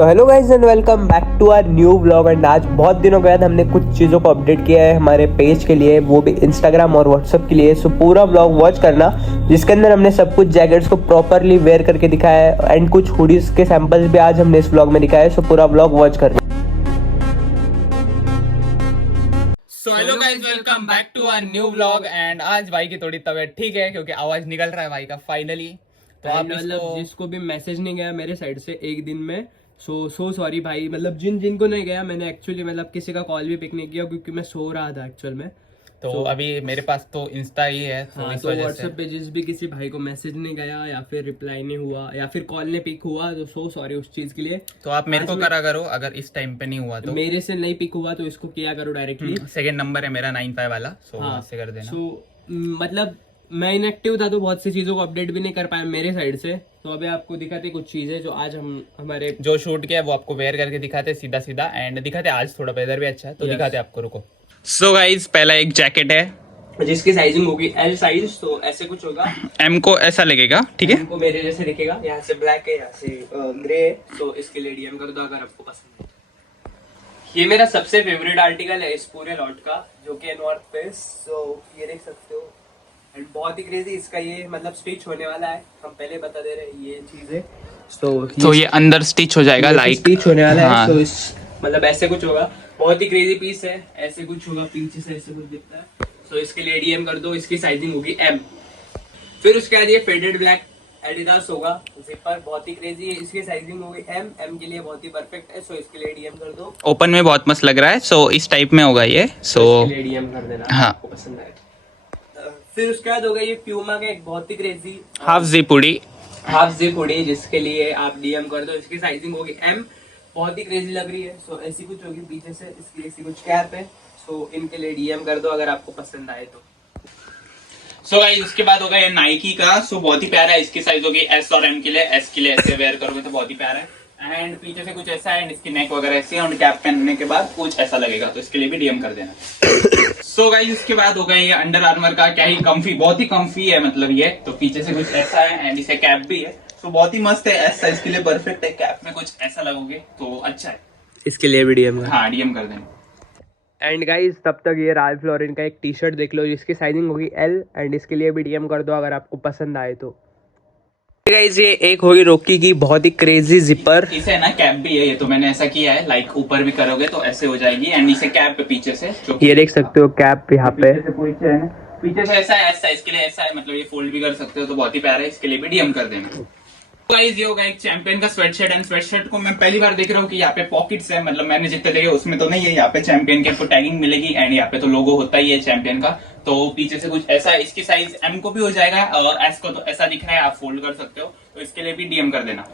So hello guys and welcome back to our new vlog. And आज बहुत दिनों के बाद हमने कुछ चीज़ों को अपडेट किया है हमारे पेज के लिए, वो भी इंस्टाग्राम और व्हाट्सएप के लिए। सो पूरा व्लॉग वॉच करना, जिसके अंदर हमने सब कुछ जैकेट्स को प्रॉपरली वेयर करके दिखाया है एंड कुछ हुडीज के सैंपल्स भी आज हमने इस व्लॉग में दिखाया है। सो पूरा व्लॉग वॉच करना। So hello guys, welcome back to our new vlog. And आज भाई की थोड़ी तबीयत ठीक है क्योंकि आवाज निकल रहा है भाई का फाइनली। तो आप मतलब जिसको भी मैसेज नहीं गया मेरे साइड से एक दिन में, सो सॉरी भाई। मतलब जिनको नहीं गया, मैंने एक्चुअली मतलब किसी का कॉल भी पिक नहीं किया क्योंकि मैं सो रहा था एक्चुअल में। तो अभी मेरे पास तो इंस्टा ही है, तो इस तो वजह व्हाट्सएप से पे जिस भी किसी भाई को मैसेज नहीं गया या फिर रिप्लाई नहीं हुआ या फिर कॉल नहीं पिक हुआ, तो सो सॉरी उस चीज के लिए। तो आप मेरे को करा करो, अगर इस टाइम पे नहीं हुआ तो मेरे से नहीं पिक हुआ तो इसको किया करो डायरेक्टली। सेकंड नंबर है मेरा 95 वाला, सो हाँ, इससे कर देना। सो मतलब मैं इनएक्टिव था तो बहुत सी चीजों को अपडेट भी नहीं कर पाया मेरे साइड से। तो अभी आपको दिखाते कुछ चीजें जो आज हम हमारे जो शूट किया है वो आपको वेयर करके दिखाते सीधा सीधा, एंड दिखाते आज थोड़ा वेदर भी अच्छा है तो Yes. दिखाते आपको। रुको। सो गाइस, पहला एक जैकेट है जिसकी साइजिंग होगी एल साइज, तो ऐसे कुछ होगा। एम को ऐसा लगेगा, ठीक है। इनको मेरे जैसे दिखेगा, यहाँ से ब्लैक है, यहाँ से ग्रे है। तो इसके लिए डीएम कर दो अगर आपको पसंद है। ये मेरा सबसे फेवरेट आर्टिकल है इस पूरे लॉट का, जो कि नॉर्थ फेस। तो ये देख सकते हो एंड बहुत ही क्रेजी इसका ये मतलब स्टिच होने वाला है। हम पहले बता दे रहे हैं ये चीज है। तो ये अंदर स्टिच हो जाएगा, लाइक स्टिच होने वाला हाँ। है। तो इस मतलब ऐसे कुछ होगा, बहुत ही क्रेजी पीस है। ऐसे कुछ होगा, पीछे से ऐसे कुछ दिखता है। तो इसके लिए डीएम कर दो, इसकी साइजिंग होगी एम। फिर उसके बाद ये फेडेड ब्लैक एडिडास होगा, जिपर बहुत ही क्रेजी है। इसकी साइजिंग होगी एम के लिए बहुत ही परफेक्ट है। सो इसके लिए डीएम कर दो। ओपन में बहुत मस्त लग रहा है, सो इस टाइप में होगा ये। सो इसके लिए डीएम कर देना हाँ। आपको पसंद आए। फिर उसके बाद होगा ये प्यूमा का एक बहुत ही crazy half zip hoodie. Half zip hoodie, जिसके लिए आप डीएम कर दो। इसकी साइजिंग होगी एम, बहुत ही क्रेजी लग रही है। सो ऐसी कुछ होगी पीछे से, इसकी ऐसी कुछ कैप है। सो इनके लिए डीएम कर दो अगर आपको पसंद आए तो। सो गाइस, उसके बाद होगा ये नाइकी का। सो बहुत ही प्यारा है, इसकी साइज होगी एस और एम के लिए। एस के लिए ऐसे वेयर करोगे तो बहुत ही प्यारा है। एंड पीछे से कुछ ऐसा है, इसकी नेक वगैरह ऐसी है, और कैप पहनने के बाद कुछ ऐसा लगेगा, तो इसके लिए भी डीएम कर देना। सो गाइस, उसके बाद होगा ये अंडर आर्मर का। क्या ही कंफी, बहुत ही कंफी है मतलब ये। तो पीछे से कुछ ऐसा है एंड इसे कैप भी है। तो बहुत ही मस्त है, एस साइज के लिए परफेक्ट है। कैप में कुछ ऐसा लगोगे तो अच्छा है, इसके लिए भी डीएम हाँ डीएम कर देना। एंड गाइस, तब तक ये राल्फ लॉरेन का एक टी शर्ट देख लो, जिसकी साइजिंग होगी एल एंड इसके लिए भी डीएम कर दो अगर आपको पसंद आए तो। गाइस, ये एक होगी रॉकी की बहुत ही क्रेजी जिपर। इसे ना कैप भी है, ये तो मैंने ऐसा किया है, लाइक ऊपर भी करोगे तो ऐसे हो जाएगी। एंड इसे कैप पे पीछे से, जो ये देख सकते हो कैप यहाँ पे। पीछे से ऐसा है, साइज के लिए ऐसा है, मतलब ये फोल्ड भी कर सकते हो, तो बहुत ही प्यारा है। इसके लिए भी डीएम कर देना। गाइस, ये होगा एक चैंपियन का स्वेटशर्ट। एंड स्वेटशर्ट को मैं पहली बार देख रहा हूँ कि यहाँ पे पॉकेट्स है, मतलब मैंने जितने देखे उसमें तो नहीं है। यहाँ पे चैंपियन की आपको टैगिंग मिलेगी एंड यहाँ पे तो लोगो होता ही है चैंपियन का। तो पीछे से कुछ ऐसा है। इसकी साइज एम को भी हो जाएगा और एस को तो ऐसा दिख रहा है, आप फोल्ड कर सकते हो, तो इसके लिए भी डीएम कर देना।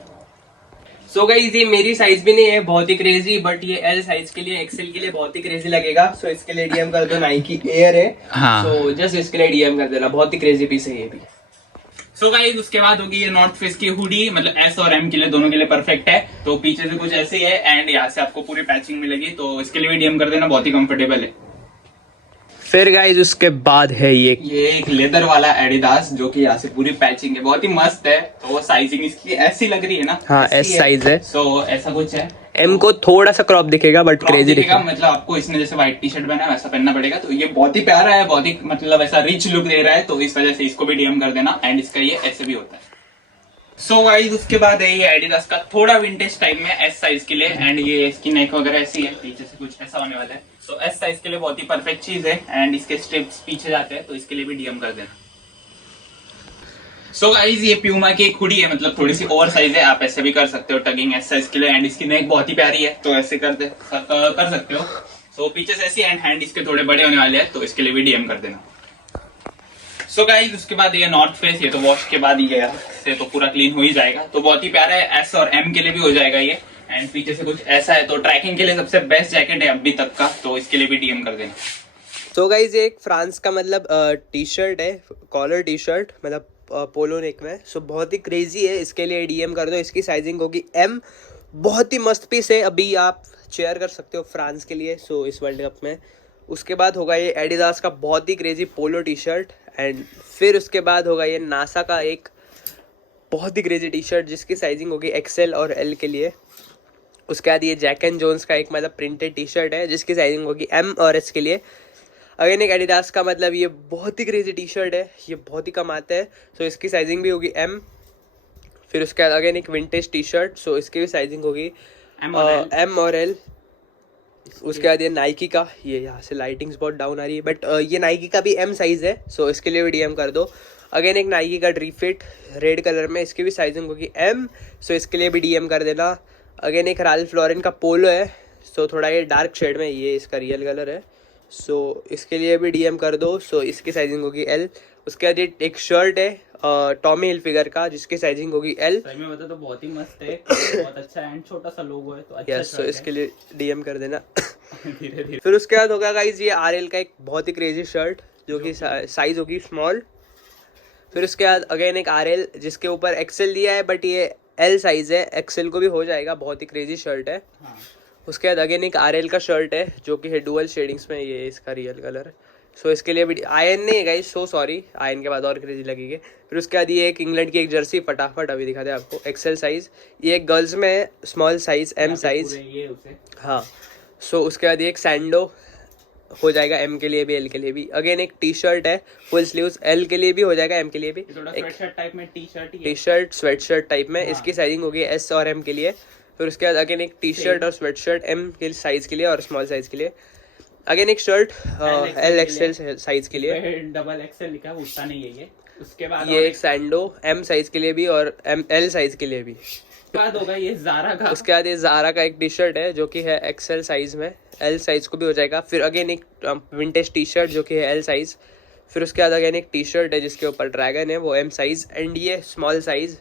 सो गाइस, ये मेरी साइज भी नहीं है बहुत ही क्रेजी, बट ये एल साइज के लिए, एक्सेल के लिए बहुत ही क्रेजी लगेगा। सो इसके लिए डीएम कर दो। नाइकी एयर है, हाँ। सो जस्ट इसके लिए डीएम कर देना, बहुत ही क्रेजी पीस है ये भी। सो गाइस, उसके बाद होगी ये नॉर्थ फेस की हुडी, मतलब एस और एम के लिए दोनों के लिए परफेक्ट है। तो पीछे से कुछ ऐसी है एंड यहाँ से आपको पूरी पैचिंग मिलेगी, तो इसके लिए भी डीएम कर देना, बहुत ही कंफर्टेबल है। फिर गाइस, उसके बाद है ये एक लेदर वाला एडिडास, जो कि यहाँ से पूरी पैचिंग है, बहुत ही मस्त है। तो साइजिंग इसकी ऐसी लग रही है ना, हाँ, एस साइज है। सो ऐसा कुछ है। एम को थोड़ा सा क्रॉप दिखेगा बट क्रेजी दिखेगा। मतलब आपको इसने जैसे व्हाइट टी शर्ट पहना है वैसा पहनना पड़ेगा। तो ये बहुत ही प्यारा है, बहुत ही मतलब ऐसा रिच लुक दे रहा है, तो इस वजह से इसको भी डीएम कर देना। एंड इसका ये ऐसे भी होता है। सो गाइस, उसके बाद है ये एडिडास का थोड़ा विंटेज टाइप में एस साइज के लिए। एंड ये इसकी नेक वगैरह ऐसी है, पीछे से कुछ ऐसा होने वाला है। सो एस साइज के लिए बहुत ही परफेक्ट चीज है। एंड इसके स्ट्रिप्स पीछे जाते हैं, तो इसके लिए भी डीएम कर देना। सो गाइस, ये प्यूमा की एक हुडी है, मतलब थोड़ी सी ओवर साइज है, आप ऐसे भी कर सकते हो टगिंग एस साइज के लिए। एंड इसकी नेक बहुत ही प्यारी है, तो ऐसे कर सकते हो। सो पीछे से ऐसी एंड हैंड इसके थोड़े बड़े होने वाले हैं, तो इसके लिए भी डीएम कर देना। सो गाइस, उसके बाद ये नॉर्थ फेस, ये तो वॉश के बाद ही गया से तो पूरा क्लीन हो ही जाएगा, तो बहुत ही प्यारा है। एस और एम के लिए भी हो जाएगा ये। एंड पीछे से कुछ ऐसा है, तो ट्रैकिंग के लिए सबसे बेस्ट जैकेट है अभी तक का, तो इसके लिए भी डीएम कर देना। तो गाइस, ये एक फ्रांस का मतलब टी शर्ट है, कॉलर टी शर्ट, मतलब पोलो नेक में। सो बहुत ही क्रेजी है, इसके लिए डीएम कर दो। इसकी साइजिंग होगी एम, बहुत ही मस्त पीस है, अभी आप शेयर कर सकते हो फ्रांस के लिए। सो इस वर्ल्ड कप में। उसके बाद होगा ये एडिडास का बहुत ही crazy polo T shirt. And फिर उसके बाद होगा ये नासा का एक बहुत ही क्रेजी टी शर्ट, जिसकी साइजिंग होगी एक्सएल और एल के लिए। उसके बाद ये जैक एंड जोन्स का एक मतलब प्रिंटेड टी शर्ट है जिसकी साइजिंग होगी एम और एस के लिए। अगेन एक एडिडास का मतलब ये बहुत ही क्रेजी टी शर्ट है, ये बहुत ही कम आता है, सो इसकी साइजिंग भी होगी एम। फिर उसके बाद अगेन एक विंटेज टी शर्ट, सो इसकी भी साइजिंग होगी एम और एल। उसके बाद ये नाइकी का, ये यहाँ से लाइटिंग्स बहुत डाउन आ रही है बट ये नाइकी का भी एम साइज़ है, सो इसके लिए भी डीएम कर दो। अगेन एक नाइकी का ड्रीफिट रेड कलर में, इसकी भी साइजिंग होगी एम, सो इसके लिए भी डीएम कर देना। अगेन एक राल्फ लॉरेन का पोलो है, सो थोड़ा ये डार्क शेड में, ये इसका रियल कलर है, सो इसके लिए भी डीएम कर दो, सो इसकी साइजिंग होगी एल। उसके बाद ये एक शर्ट है टॉमी हिलफिगर का जिसकी साइजिंग होगी एल। सही में बता तो बहुत ही मस्त है, बहुत अच्छा है एंड छोटा सा लोगो है तो अच्छा यस, सो इसके लिए डीएम कर देना। धीरे धीरे। फिर उसके बाद होगा गाइज ये आरएल का एक बहुत ही क्रेजी शर्ट जो कि साइज होगी स्मॉल। फिर उसके बाद अगेन एक आरएल जिसके ऊपर एक्सेल दिया है बट ये एल साइज है, एक्सेल को भी हो जाएगा, बहुत ही क्रेजी शर्ट है। हाँ। उसके बाद अगेन एक आरएल का शर्ट है जो कि है डुअल शेडिंग्स में, ये इसका रियल कलर है, सो इसके लिए भी आयन नहीं है गाइज, सो सॉरी, आयन के बाद और क्रेजी लगेगी। फिर उसके बाद ये एक इंग्लैंड की एक जर्सी, फटाफट अभी दिखाते हैं आपको, एक्सेल साइज, ये एक गर्ल्स में है, स्मॉल साइज एम साइज, ये उसे हाँ। सो उसके बाद ये एक सैंडो हो जाएगा एम के लिए भी एल के लिए भी। अगेन एक टी शर्ट है फुल स्लीव्स, एल के लिए भी हो जाएगा एम के लिए भी। थोड़ा एक स्वेटशर्ट टाइप में T shirt sweat shirt type में, हाँ। इसकी साइजिंग होगी एस और एम के लिए। फिर उसके बाद अगेन एक टी शर्ट और स्वेट शर्ट एम के साइज के लिए और स्मॉल साइज के लिए। अगेन एक शर्ट एल एक्सएल साइज के लिए, डबल एक्सएल लिखा है, उतना नहीं है ये। उसके बाद ये एक सैंडो एम साइज के लिए भी और एम एल साइज के लिए भी। उसके बाद होगा ये ज़ारा का। उसके बाद ये ज़ारा का एक टी शर्ट है जो कि है एक्सएल साइज में, एल साइज को भी हो जाएगा। फिर अगेन एक विंटेज टी शर्ट जो कि है एल साइज। फिर उसके बाद अगेन एक टी शर्ट है जिसके ऊपर ड्रैगन है, वो एम साइज, एंड ये स्मॉल साइज,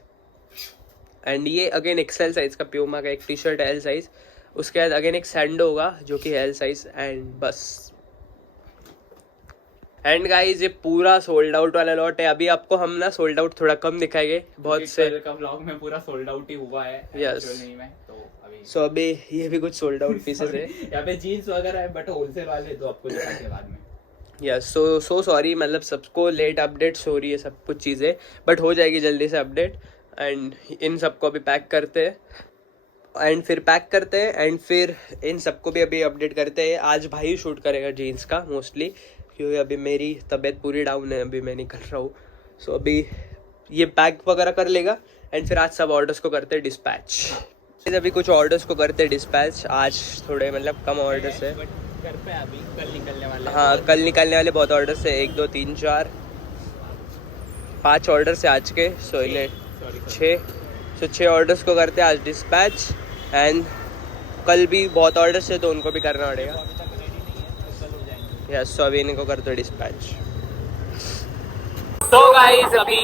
एंड ये अगेन एक्सएल साइज का प्यूमा का एक टी शर्ट है एल साइज। उसके बाद अगेन एक सैंडो होगा जो कि है एल साइज, एंड बस। एंड गाइज ये पूरा सोल्ड आउट वाला लॉट है। अभी आपको हम ना सोल्ड आउट थोड़ा कम दिखाएंगे, बहुत से का व्लॉग में पूरा सोल्ड आउट ही हुआ है Yes. actually में, तो अभी सो अभी ये भी कुछ सोल्ड आउट पीसेस है। यहाँ पे जीन्स वगैरह है बट होलसेल वाले तो आपको दिखाते बाद में। यस, सो सॉरी, मतलब सबको लेट अपडेट्स हो रही है सब कुछ चीज़ें, बट हो जाएगी जल्दी से अपडेट। एंड इन सबको अभी पैक करते हैं एंड फिर इन सबको भी अभी अपडेट करते हैं। आज भाई शूट करेगा जीन्स का मोस्टली, क्योंकि अभी मेरी तबीयत पूरी डाउन है, अभी मैं निकल रहा हूँ। सो अभी ये पैक वगैरह कर लेगा एंड फिर आज सब ऑर्डर्स को करते हैं डिस्पैच। अभी कुछ ऑर्डर्स को करते हैं डिस्पैच, आज थोड़े मतलब कम ऑर्डर्स है बट घर पे अभी कल निकलने वाले हैं। हाँ, कल निकलने वाले बहुत ऑर्डर्स है, 1 2 3 4 5 ऑर्डर्स है आज के। सो इन्हें 6 ऑर्डर्स को करते हैं आज डिस्पैच, एंड कल भी बहुत ऑर्डर्स है तो उनको भी करना पड़ेगा। यस, सो अभी इनको करते हैं डिस्पैच। तो गाइस अभी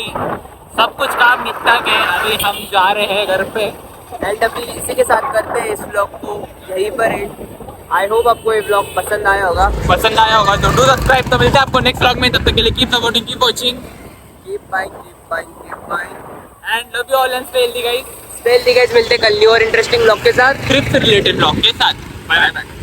सब कुछ काम निपटा के अभी हम जा रहे हैं घर पे, एंड अभी इसी के साथ करते हैं इस ब्लॉग को यहीं पर एंड। आई होप आपको ये ब्लॉग पसंद आया होगा तो डू सब्सक्राइब। तो मिलते हैं आपको नेक्स्ट व्लॉग में, तब तक के लिए keep supporting, keep watching, keep buying and love you all and stay healthy guys. मिलते हैं कल न्यू और इंटरेस्टिंग ब्लॉग के साथ, ट्रिप से रिलेटेड ब्लॉग के साथ। Bye bye.